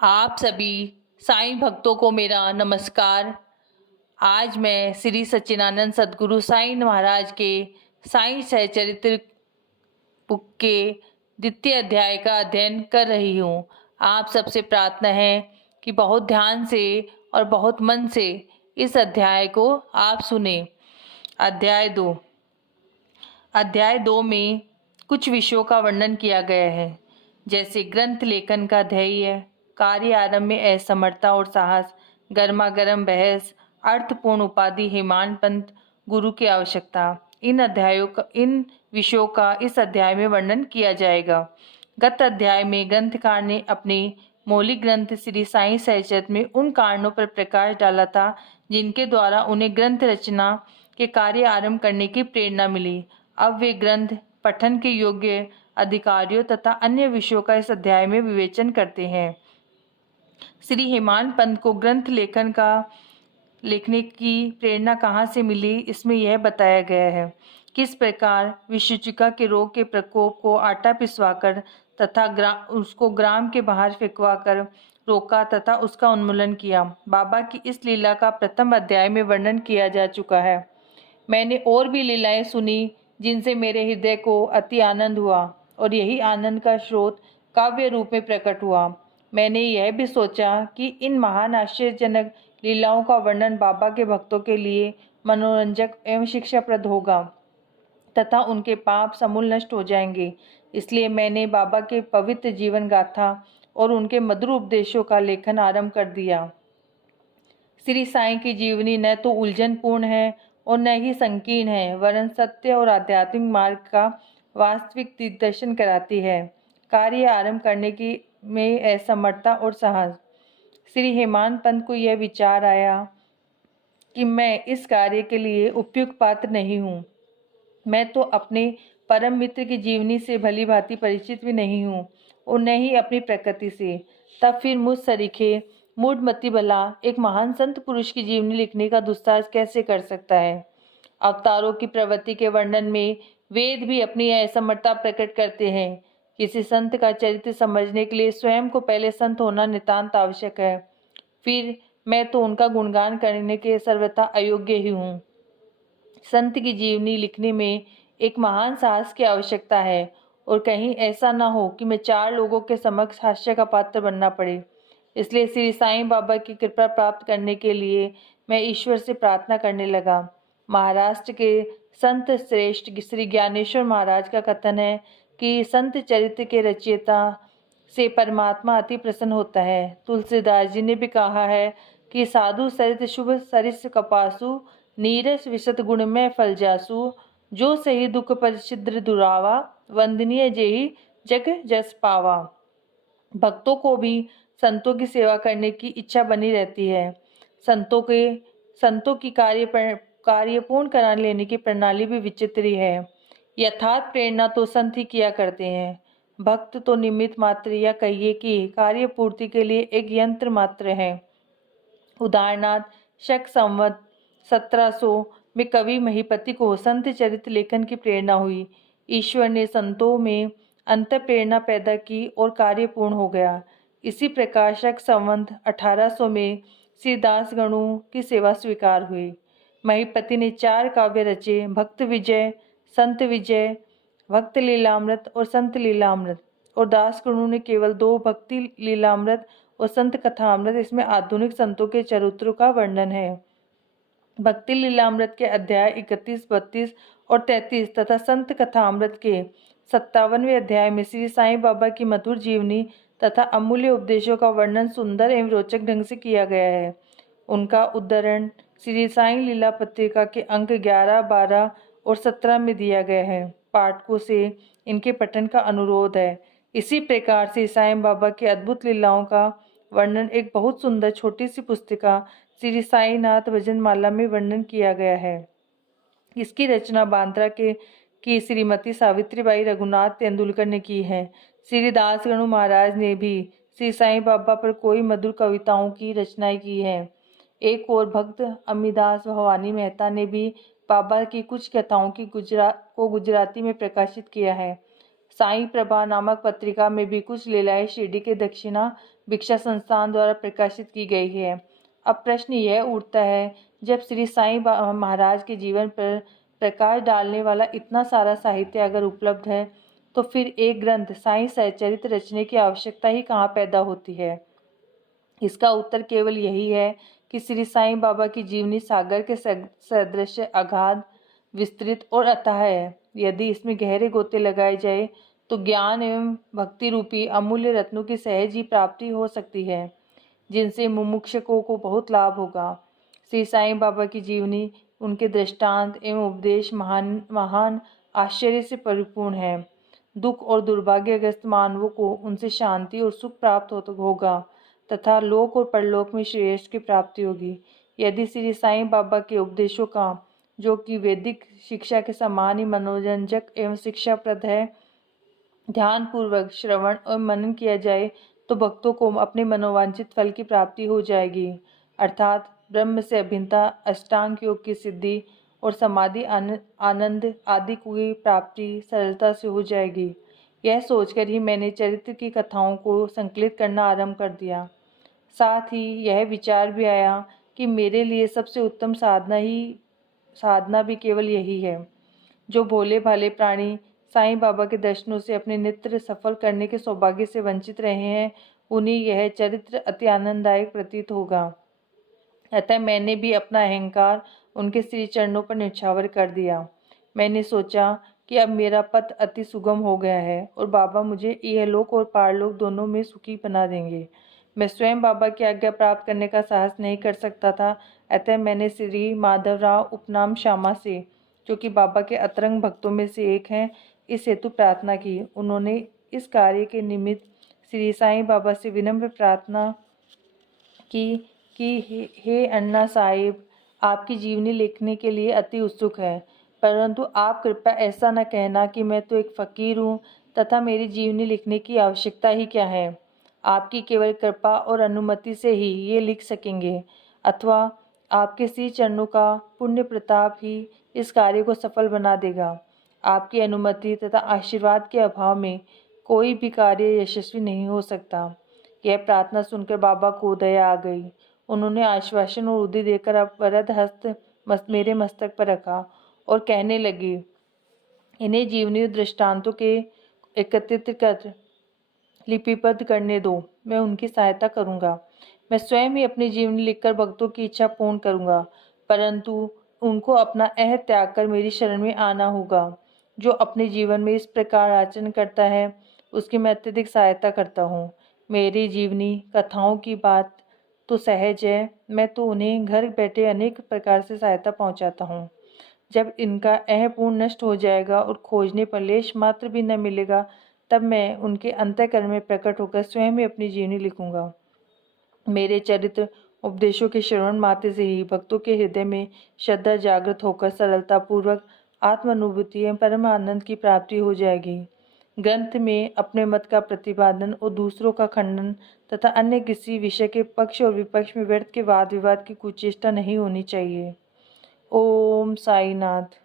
आप सभी साईं भक्तों को मेरा नमस्कार। आज मैं श्री सच्चिदानंद सद्गुरु साईं महाराज के साईं सच्चरित्र बुक के द्वितीय अध्याय का अध्ययन कर रही हूँ। आप सबसे प्रार्थना है कि बहुत ध्यान से और बहुत मन से इस अध्याय को आप सुने। अध्याय 2 में कुछ विषयों का वर्णन किया गया है, जैसे ग्रंथ लेखन का धैर्य, कार्य आरंभ में असमर्थता और साहस, गर्मा गर्म बहस, अर्थपूर्ण उपाधि, हेमान पंथ, गुरु की आवश्यकता। इन विषयों का इस अध्याय में वर्णन किया जाएगा। गत अध्याय में ग्रंथकार ने अपने मौलिक ग्रंथ श्री साईं सच्चरित्र में उन कारणों पर प्रकाश डाला था जिनके द्वारा उन्हें ग्रंथ रचना के कार्य आरंभ करने की प्रेरणा मिली। अब वे ग्रंथ पठन के योग्य अधिकारियों तथा अन्य विषयों का इस अध्याय में विवेचन करते हैं। श्री हेमान पंत को ग्रंथ लिखने की प्रेरणा कहाँ से मिली, इसमें यह बताया गया है। किस प्रकार विषुचिका के रोग के प्रकोप को आटा पिसवाकर तथा उसको ग्राम के बाहर फेंकवाकर रोका तथा उसका उन्मूलन किया। बाबा की इस लीला का प्रथम अध्याय में वर्णन किया जा चुका है। मैंने और भी लीलाएं सुनी जिनसे मेरे हृदय को अति आनंद हुआ और यही आनंद का स्रोत काव्य रूप में प्रकट हुआ। मैंने यह भी सोचा कि इन महान आश्चर्यजनक लीलाओं का वर्णन बाबा के भक्तों के लिए मनोरंजक एवं शिक्षाप्रद होगा तथा उनके पाप समूल नष्ट हो जाएंगे। इसलिए मैंने बाबा के पवित्र जीवन गाथा और उनके मधुर उपदेशों का लेखन आरंभ कर दिया। श्री साईं की जीवनी न तो उलझनपूर्ण है और न ही संकीर्ण है, वरन सत्य और आध्यात्मिक मार्ग का वास्तविक दिग्दर्शन कराती है। कार्य आरंभ करने की में असमर्थता और साहस। श्री हेमान पंत को यह विचार आया कि मैं इस कार्य के लिए उपयुक्त पात्र नहीं हूँ। मैं तो अपने परम मित्र की जीवनी से भली भांति परिचित भी नहीं हूँ और न ही अपनी प्रकृति से। तब फिर मुझ सरीखे मूढ़मति भला एक महान संत पुरुष की जीवनी लिखने का दुस्साहस कैसे कर सकता है। अवतारों की प्रवृत्ति के वर्णन में वेद भी अपनी असमर्थता प्रकट करते हैं। किसी संत का चरित्र समझने के लिए स्वयं को पहले संत होना नितांत आवश्यक है। फिर मैं तो उनका गुणगान करने के सर्वथा अयोग्य ही हूँ। संत की जीवनी लिखने में एक महान साहस की आवश्यकता है और कहीं ऐसा न हो कि मैं 4 लोगों के समक्ष हास्य का पात्र बनना पड़े। इसलिए श्री साईं बाबा की कृपा प्राप्त करने के लिए मैं ईश्वर से प्रार्थना करने लगा। महाराष्ट्र के संत श्रेष्ठ श्री ज्ञानेश्वर महाराज का कथन है कि संत चरित्र के रचयिता से परमात्मा अति प्रसन्न होता है। तुलसीदास जी ने भी कहा है कि साधु सरित शुभ सरिस कपासु, नीरस विशत गुण में फल जासु, जो सही दुख पर छिद्र दुरावा, वंदनीय जेहि जग जस पावा। भक्तों को भी संतों की सेवा करने की इच्छा बनी रहती है। संतों की कार्य पूर्ण करा लेने की प्रणाली भी विचित्र ही है। यथार्थ प्रेरणा तो संत ही किया करते हैं। भक्त तो निमित्त मात्र या कहिए कि कार्य पूर्ति के लिए एक यंत्र मात्र है। उदाहरणार्थ शक संवत 1700 में कवि महीपति को संत चरित्र लेखन की प्रेरणा हुई। ईश्वर ने संतों में अंत प्रेरणा पैदा की और कार्य पूर्ण हो गया। इसी प्रकार शक संवत 1800 में श्री दास गणु की सेवा स्वीकार हुई। महीपति ने 4 काव्य रचे, भक्त विजय, संत विजय, भक्त लीलामृत और संत लीलामृत, और दास गणु ने केवल 2, भक्ति लीलामृत और संत कथामृत। इसमें आधुनिक संतों के चरित्रों का वर्णन है। भक्ति लीलामृत के अध्याय 31, 32 और 33 तथा संत कथामृत के 57वें अध्याय में श्री साईं बाबा की मधुर जीवनी तथा अमूल्य उपदेशों का वर्णन सुंदर एवं रोचक ढंग से किया गया है। उनका उद्धरण श्री साईं लीला पत्रिका के अंक 11, 12 और 17 में दिया गया है। पाठकों से इनके पठन का अनुरोध है। इसी प्रकार से साईं बाबा की अद्भुत लीलाओं का वर्णन एक बहुत सुंदर छोटी सी पुस्तिका श्री साईनाथ भजनमाला में वर्णन किया गया है। इसकी रचना बांद्रा की श्रीमती सावित्रीबाई रघुनाथ तेंदुलकर ने की है। श्री दास गणु महाराज ने भी श्री साईं बाबा पर कोई मधुर कविताओं की रचनाएं की है। एक और भक्त अमिदास भवानी मेहता ने भी बाबा की कुछ कथाओं की गुजराती में प्रकाशित किया है। साईं प्रभा नामक पत्रिका में भी कुछ लीलाएं शिरडी के दक्षिणा भिक्षा संस्थान द्वारा प्रकाशित की गई है। अब प्रश्न यह उठता है, जब श्री साईं महाराज के जीवन पर प्रकाश डालने वाला इतना सारा साहित्य अगर उपलब्ध है, तो फिर एक ग्रंथ साईं सच्चरित रचने की आवश्यकता ही कहाँ पैदा होती है। इसका उत्तर केवल यही है कि श्री साईं बाबा की जीवनी सागर के सदृश अगाध, विस्तृत और अथाह है। यदि इसमें गहरे गोते लगाए जाए तो ज्ञान एवं भक्ति रूपी अमूल्य रत्नों की सहज ही प्राप्ति हो सकती है, जिनसे मुमुक्षुओं को बहुत लाभ होगा। श्री साईं बाबा की जीवनी, उनके दृष्टांत एवं उपदेश महान आश्चर्य से परिपूर्ण है। दुख और दुर्भाग्यग्रस्त मानवों को उनसे शांति और सुख प्राप्त होगा तथा लोक और परलोक में श्रेयस की प्राप्ति होगी। यदि श्री साईं बाबा के उपदेशों का, जो कि वैदिक शिक्षा के समान ही मनोरंजक एवं शिक्षाप्रद है, ध्यानपूर्वक श्रवण और मनन किया जाए तो भक्तों को अपने मनोवांछित फल की प्राप्ति हो जाएगी, अर्थात ब्रह्म से अभिन्नता, अष्टांग योग की सिद्धि और समाधि आनंद आदि की प्राप्ति सरलता से हो जाएगी। यह सोचकर ही मैंने चरित्र की कथाओं को संकलित करना आरंभ कर दिया। साथ ही यह विचार भी आया कि मेरे लिए सबसे उत्तम साधना भी केवल यही है। जो भोले भाले प्राणी साईं बाबा के दर्शनों से अपने नित्य सफल करने के सौभाग्य से वंचित रहे हैं, उन्हें यह चरित्र अति आनंददायक प्रतीत होगा। अतः मैंने भी अपना अहंकार उनके श्री चरणों पर न्यौछावर कर दिया। मैंने सोचा कि अब मेरा पथ अति सुगम हो गया है और बाबा मुझे इहलोक और पारलोक दोनों में सुखी बना देंगे। मैं स्वयं बाबा की आज्ञा प्राप्त करने का साहस नहीं कर सकता था, अतः मैंने श्री माधवराव उपनाम श्यामा से, जो कि बाबा के अतरंग भक्तों में से एक हैं, इस हेतु प्रार्थना की। उन्होंने इस कार्य के निमित्त श्री साईं बाबा से विनम्र प्रार्थना कि हे अन्ना साहिब, आपकी जीवनी लिखने के लिए अति उत्सुक है, परंतु आप कृपया ऐसा न कहना कि मैं तो एक फ़कीर हूँ तथा मेरी जीवनी लिखने की आवश्यकता ही क्या है। आपकी केवल कृपा और अनुमति से ही ये लिख सकेंगे, अथवा आपके श्री चरणों का पुण्य प्रताप ही इस कार्य को सफल बना देगा। आपकी अनुमति तथा आशीर्वाद के अभाव में कोई भी कार्य यशस्वी नहीं हो सकता। यह प्रार्थना सुनकर बाबा को दया आ गई। उन्होंने आश्वासन और उदी देकर अब वरद हस्त मेरे मस्तक पर रखा और कहने लगी, इन्हें जीवनी दृष्टांतों के एकत्रित कर लिपिबद्ध करने दो, मैं उनकी सहायता करूंगा। मैं स्वयं ही अपनी जीवनी लिखकर भक्तों की इच्छा पूर्ण करूंगा, परंतु उनको अपना अहद त्याग कर मेरी शरण में आना होगा। जो अपने जीवन में इस प्रकार आचरण करता है, उसकी मैं अत्यधिक सहायता करता हूँ। मेरी जीवनी कथाओं की बात तो सहज है, मैं तो उन्हें घर बैठे अनेक प्रकार से सहायता पहुँचाता हूँ। जब इनका पूर्ण नष्ट हो जाएगा और खोजने पर लेश मात्र भी न मिलेगा, तब मैं उनके अंतःकरण में प्रकट होकर स्वयं ही अपनी जीवनी लिखूंगा। मेरे चरित्र उपदेशों के श्रवण मात्र से ही भक्तों के हृदय में श्रद्धा जागृत होकर सरलता पूर्वक आत्मानुभूति एवं परम आनंद की प्राप्ति हो जाएगी। ग्रंथ में अपने मत का प्रतिपादन और दूसरों का खंडन तथा अन्य किसी विषय के पक्ष और विपक्ष में व्यर्थ के वाद विवाद की कुचेष्टा नहीं होनी चाहिए। ओम साईनाथ।